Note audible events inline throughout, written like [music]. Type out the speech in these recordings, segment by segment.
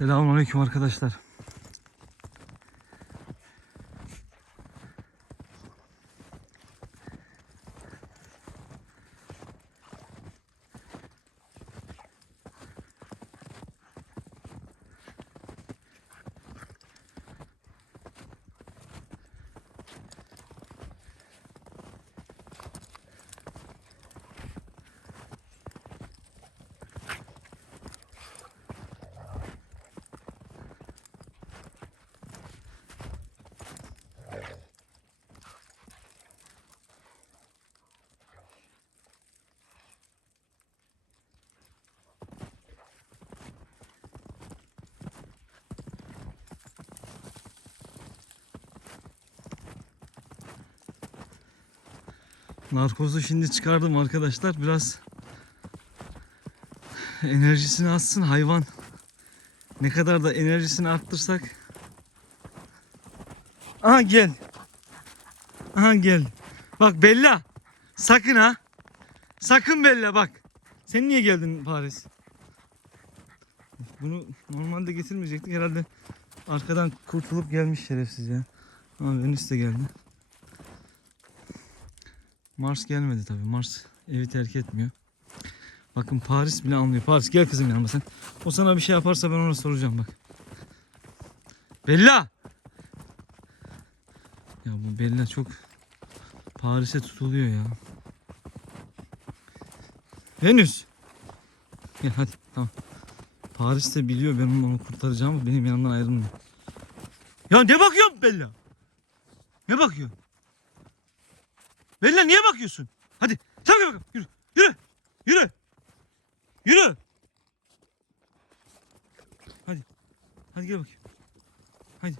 Selamünaleyküm arkadaşlar. Narkozu şimdi çıkardım arkadaşlar. Biraz enerjisini atsın hayvan. Ne kadar da enerjisini arttırsak. Aha gel. Aha gel. Bak Bella. Sakın ha. Sakın Bella bak. Sen niye geldin Paris? Bunu normalde getirmeyecektik. Herhalde arkadan kurtulup gelmiş şerefsiz ya. Ama Venüs de geldi. Mars gelmedi tabii. Mars evi terk etmiyor. Bakın Paris bile anlıyor. Paris gel kızım yanıma sen. O sana bir şey yaparsa ben ona soracağım bak. Bella! Ya bu Bella çok Paris'e tutuluyor ya. Venüs! Gel hadi tamam. Paris de biliyor ben onu kurtaracağımı benim yanımdan ayrılmıyor. Ya ne bakıyorsun Bella? Ne bakıyorsun? Bella niye bakıyorsun? Hadi gel bakalım. Yürü. Yürü. Yürü. Yürü. Hadi. Hadi gel bakayım. Hadi.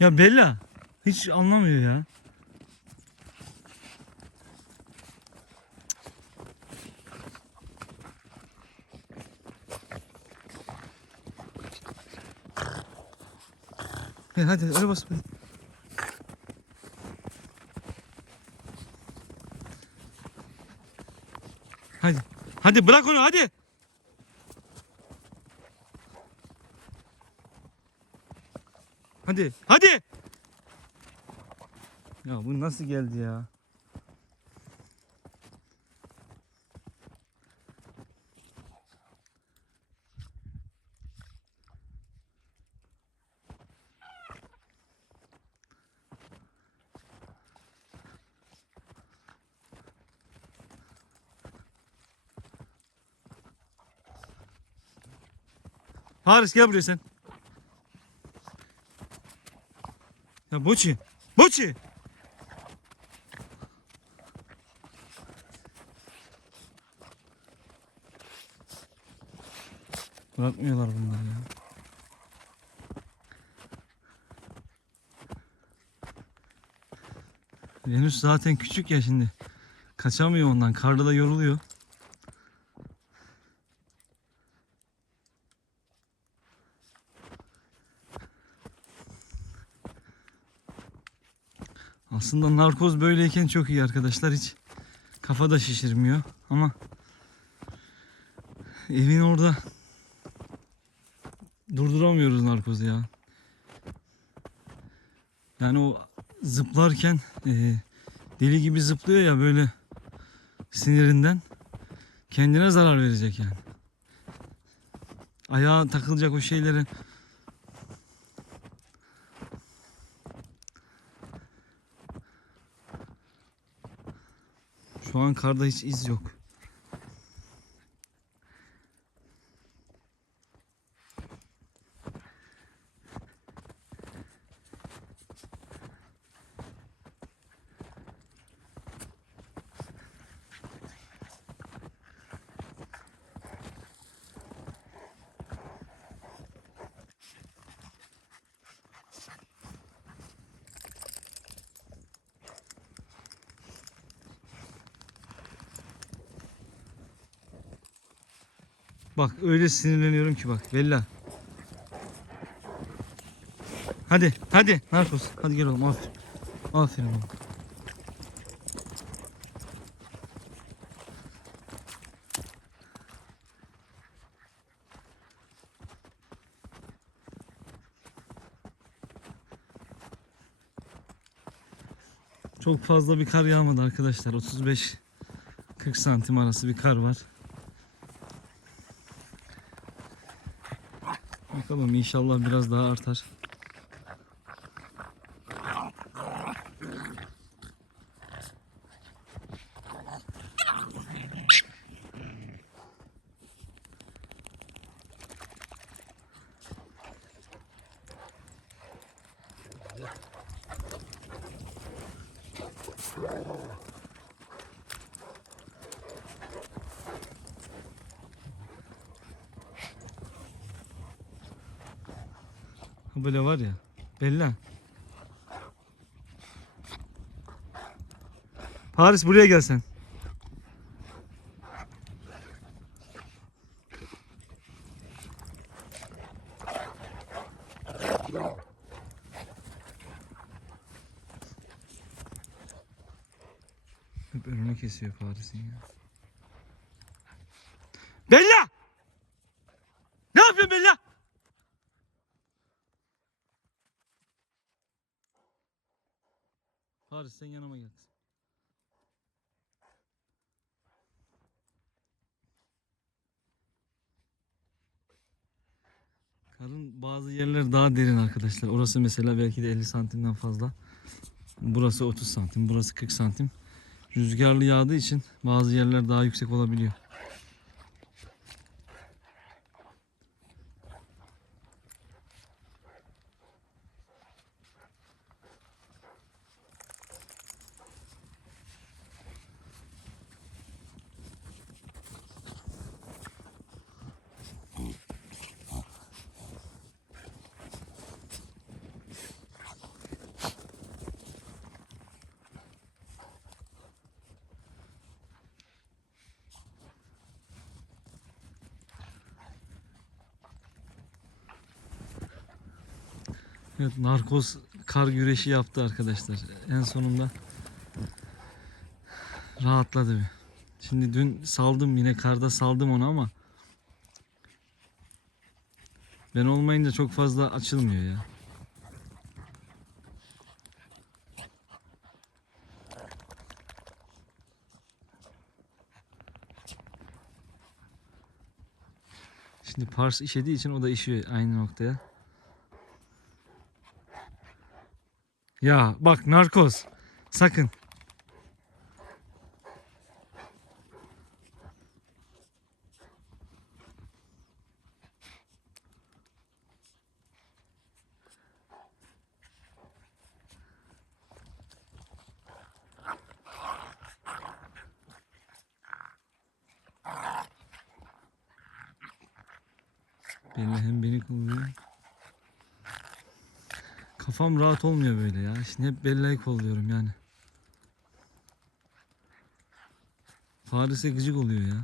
Ya Bella hiç anlamıyor ya. Gel hadi öyle bas. Hadi. Hadi bırak onu hadi. Hadi. Hadi. Ya bu nasıl geldi ya? Haris gel buraya sen. Ya Boçi. Boçi. Bırakmıyorlar bunlar ya. Venüs zaten küçük ya şimdi. Kaçamıyor ondan. Karda da yoruluyor. Aslında narkoz böyleyken çok iyi arkadaşlar. Hiç kafa da şişirmiyor. Ama evin orada durduramıyoruz narkozu ya. Yani o zıplarken e, deli gibi zıplıyor ya böyle sinirinden kendine zarar verecek yani. Ayağa takılacak o şeyleri Şu an karda hiç iz yok. Bak öyle sinirleniyorum ki bak. Bella. Hadi hadi Narcos. Hadi gel oğlum aferin. Aferin oğlum. Çok fazla bir kar yağmadı arkadaşlar. 35-40 santim arası bir kar var. Bakalım inşallah biraz daha artar. Böyle var ya. Bella. Paris buraya gel sen. Hep önünü kesiyor Paris'in ya. Bella! Ne yapıyorsun Bella? Paris sen yanıma gel. Karın bazı yerleri daha derin arkadaşlar. Orası mesela belki de 50 santimden fazla. Burası 30 santim, burası 40 santim. Rüzgarlı yağdığı için bazı yerler daha yüksek olabiliyor. Evet, narkoz kar güreşi yaptı arkadaşlar. En sonunda rahatladı bir. Şimdi dün saldım yine karda saldım onu ama ben olmayınca çok fazla açılmıyor ya. Şimdi Pars işediği için o da işiyor aynı noktaya. Ya bak narkoz. Sakın. Beni hem beni kolluyor. Kafam rahat olmuyor böyle ya. Şimdi hep Bella'yı kolluyorum yani. Paris'e gıcık oluyor ya.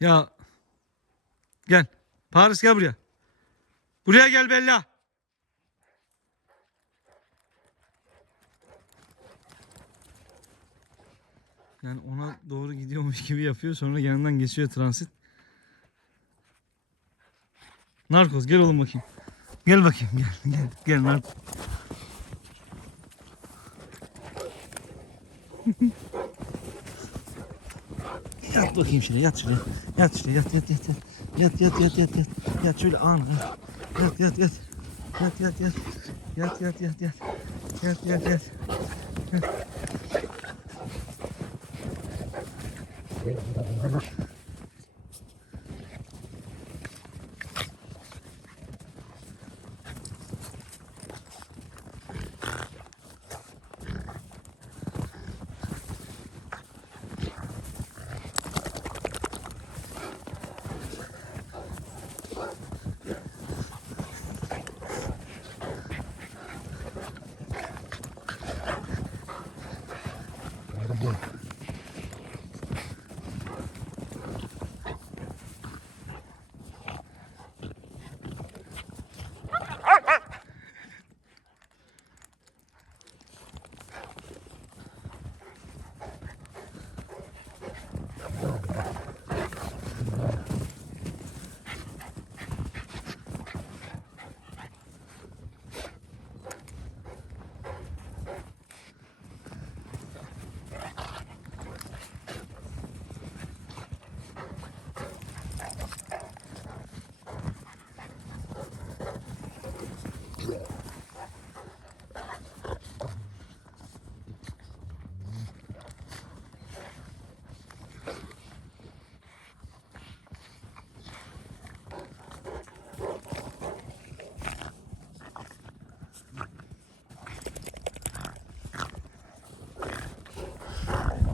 Ya gel. Paris gel buraya. Buraya gel Bella. Yani ona doğru gidiyormuş gibi yapıyor. Sonra yanından geçiyor transit. Narkoz gel oğlum bakayım. Gel bakayım gel gel gel narkoz. [laughs] yat bakayım şuraya yat şuraya. Yat şuraya yat yat yat yat. Yat yat yat yat yat. Yat şöyle an. Yat yat yat. Yat yat yat. Yat yat yat yat. Yat yat yat. Wait, I remember.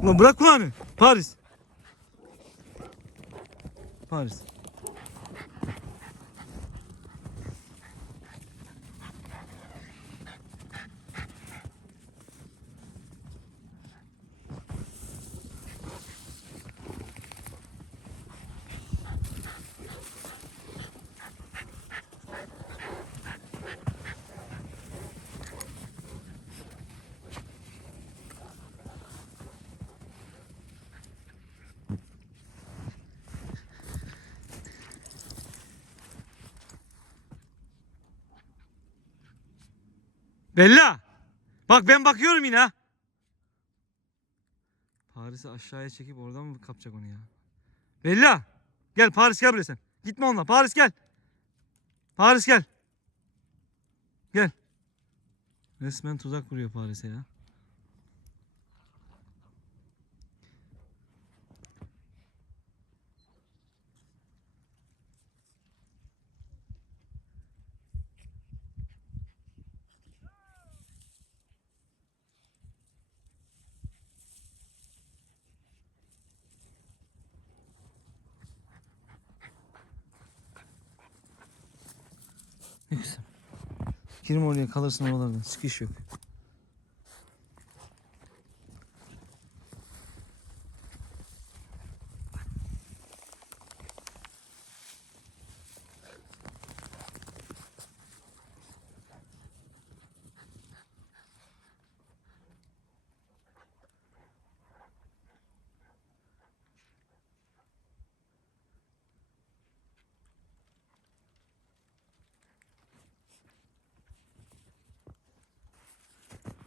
Ulan bırak kulağını. Paris. Paris. Bella. Bak ben bakıyorum yine. Paris'i aşağıya çekip oradan mı kapacak onu ya? Bella. Gel Paris gel buraya sen. Gitme onunla. Paris gel. Paris gel. Gel. Resmen tuzak kuruyor Paris'e ya. Girme oraya kalırsın oralarda. Sıkış yok.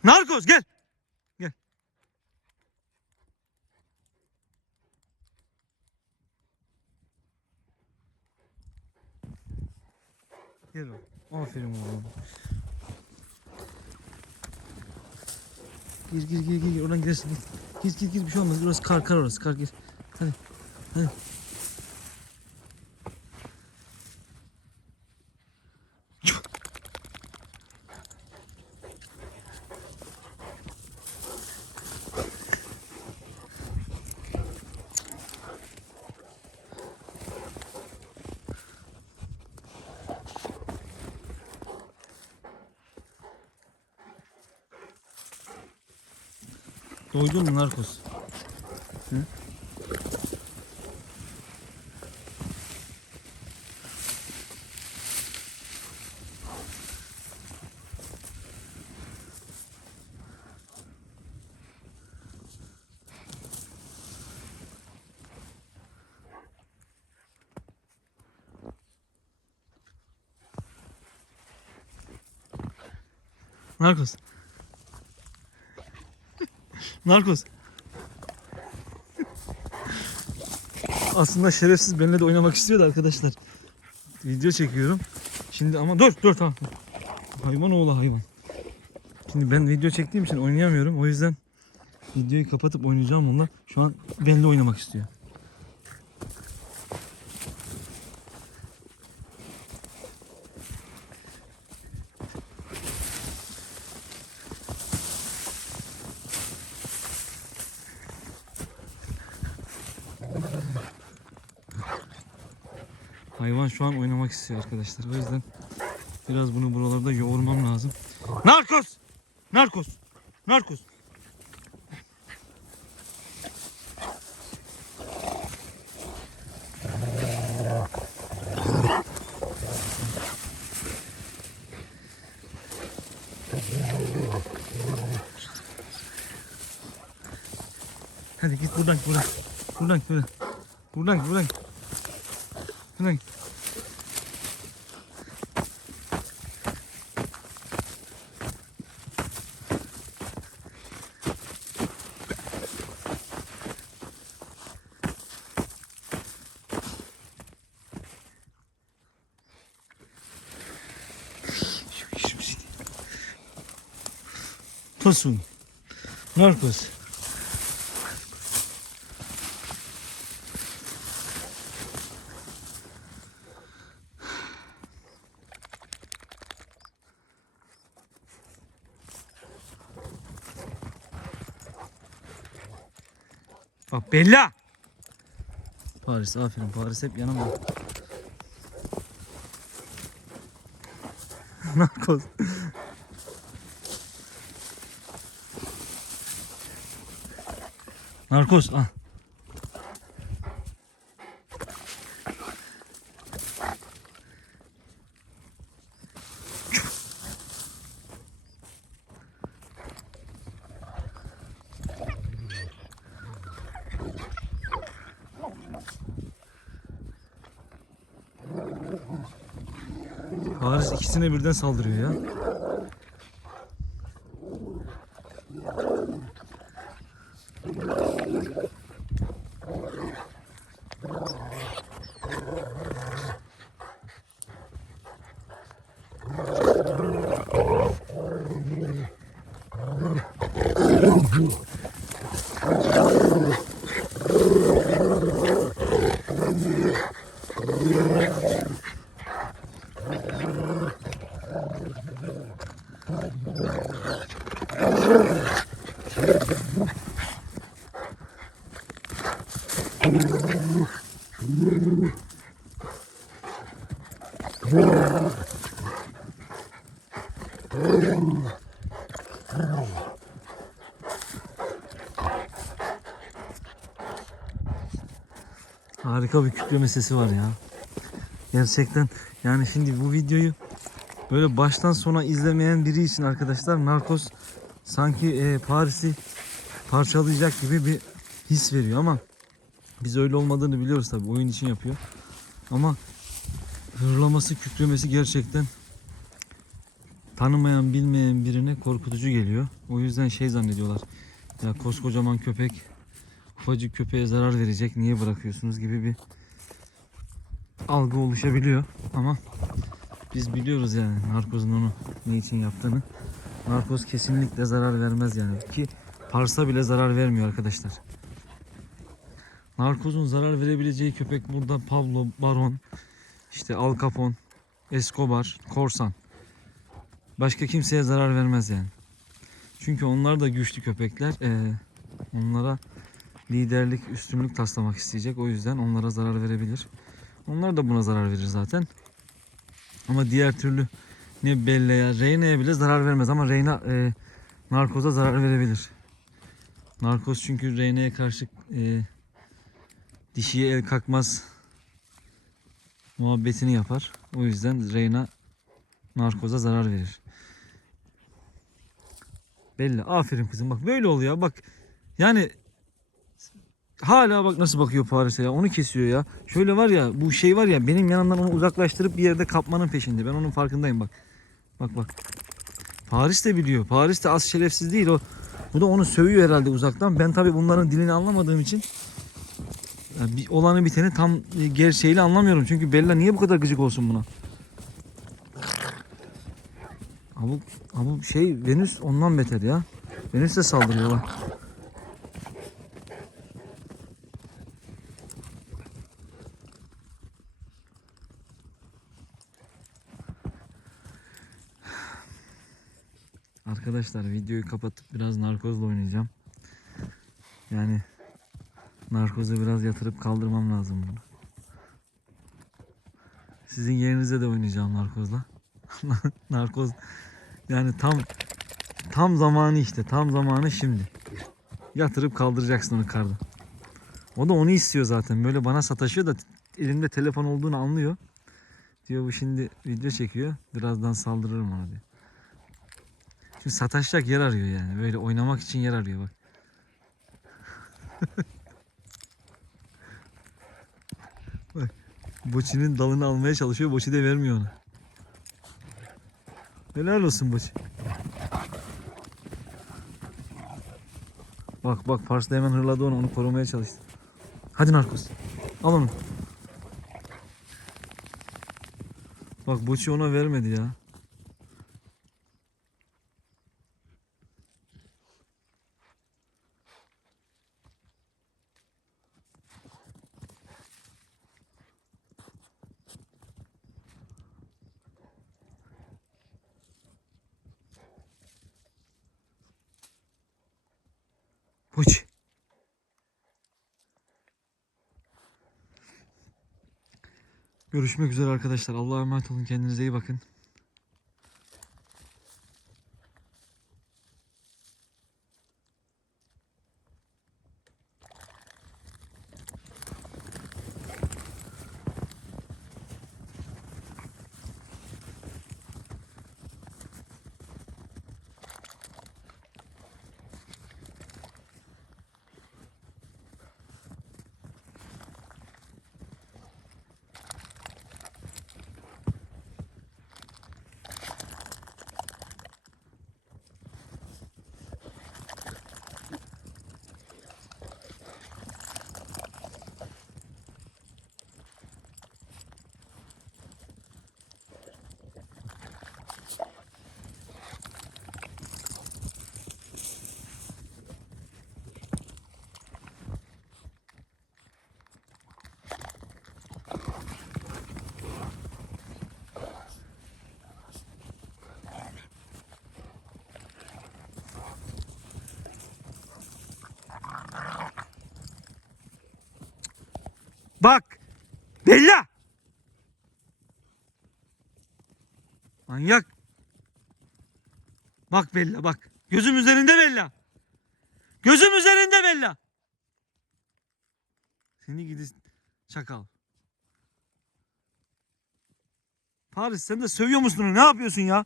Narkoz gel. Gel. Gel oğlum. Aferin oğlum. Gir gir gir gir oradan girersin gir. Gir gir bir şey olmaz. Burası kar kar orası kar gir. Hadi. Hadi. Doydun mu narkoz? Hı? Narkoz. Narkoz. Aslında şerefsiz benimle de oynamak istiyordu arkadaşlar. Video çekiyorum. Şimdi ama dur dur tamam. Hayvan oğlu hayvan. Şimdi ben video çektiğim için oynayamıyorum. O yüzden videoyu kapatıp oynayacağım bununla. Şu an benimle oynamak istiyor. Hayvan şu an oynamak istiyor arkadaşlar. O yüzden biraz bunu buralarda yoğurmam lazım. Narkos! Narkos! Narkos! Hadi git buradan buradan. Buradan buradan. Buradan buradan. Buradan. Tosun. Narkos. Bak Bella. Paris aferin Paris hep yanımda. [laughs] Narkoz. Narkoz al. Paris ikisine birden saldırıyor ya. Harika bir kütleme sesi var ya. Gerçekten yani şimdi bu videoyu böyle baştan sona izlemeyen biri için arkadaşlar Narcos sanki e, Paris'i parçalayacak gibi bir his veriyor ama biz öyle olmadığını biliyoruz tabii oyun için yapıyor. Ama hırlaması, kükremesi gerçekten tanımayan, bilmeyen birine korkutucu geliyor. O yüzden şey zannediyorlar. Ya koskocaman köpek ufacık köpeğe zarar verecek niye bırakıyorsunuz gibi bir algı oluşabiliyor ama biz biliyoruz yani narkozun onu ne için yaptığını. Narkoz kesinlikle zarar vermez yani ki parsa bile zarar vermiyor arkadaşlar. Narkozun zarar verebileceği köpek burada Pablo, Baron, işte Al Capone, Escobar, Korsan. Başka kimseye zarar vermez yani. Çünkü onlar da güçlü köpekler. Ee, onlara liderlik, üstünlük taslamak isteyecek. O yüzden onlara zarar verebilir. Onlar da buna zarar verir zaten. Ama diğer türlü ne Bella'ya, Reyna'ya bile zarar vermez. Ama Reyna e, narkoza zarar verebilir. Narkoz çünkü Reyna'ya karşı e, dişiye el kalkmaz muhabbetini yapar. O yüzden Reyna narkoza zarar verir. Belli. Aferin kızım. Bak böyle oluyor. Bak yani hala bak nasıl bakıyor Paris'e ya. Onu kesiyor ya. Şöyle var ya bu şey var ya benim yanımdan onu uzaklaştırıp bir yerde kapmanın peşinde. Ben onun farkındayım bak. Bak bak. Paris de biliyor. Paris de az şerefsiz değil o. Bu da onu sövüyor herhalde uzaktan. Ben tabi bunların dilini anlamadığım için ya bir olanı biteni tam e, gerçeğiyle anlamıyorum. Çünkü Bella niye bu kadar gıcık olsun buna? Ama, ama şey Venüs ondan beter ya. Venüs de saldırıyor bak. Arkadaşlar videoyu kapatıp biraz narkozla oynayacağım. Yani narkozu biraz yatırıp kaldırmam lazım bunu. Sizin yerinize de oynayacağım narkozla. [laughs] Narkoz yani tam tam zamanı işte. Tam zamanı şimdi. Yatırıp kaldıracaksın onu karda. O da onu istiyor zaten. Böyle bana sataşıyor da elimde telefon olduğunu anlıyor. Diyor bu şimdi video çekiyor. Birazdan saldırırım ona diyor. Şimdi sataşacak yer arıyor yani. Böyle oynamak için yer arıyor bak. [laughs] bak. Boçi'nin dalını almaya çalışıyor. Boçi de vermiyor ona. Helal olsun Boçi. Bak bak Pars da hemen hırladı onu. Onu korumaya çalıştı. Hadi Narkos. Al onu. Bak Boçi ona vermedi ya. Boçi. Görüşmek üzere arkadaşlar. Allah'a emanet olun. Kendinize iyi bakın. Bak. Bella. Manyak. Bak Bella bak. Gözüm üzerinde Bella. Gözüm üzerinde Bella. Seni gidi çakal. Paris sen de sövüyor musun? Ne yapıyorsun ya?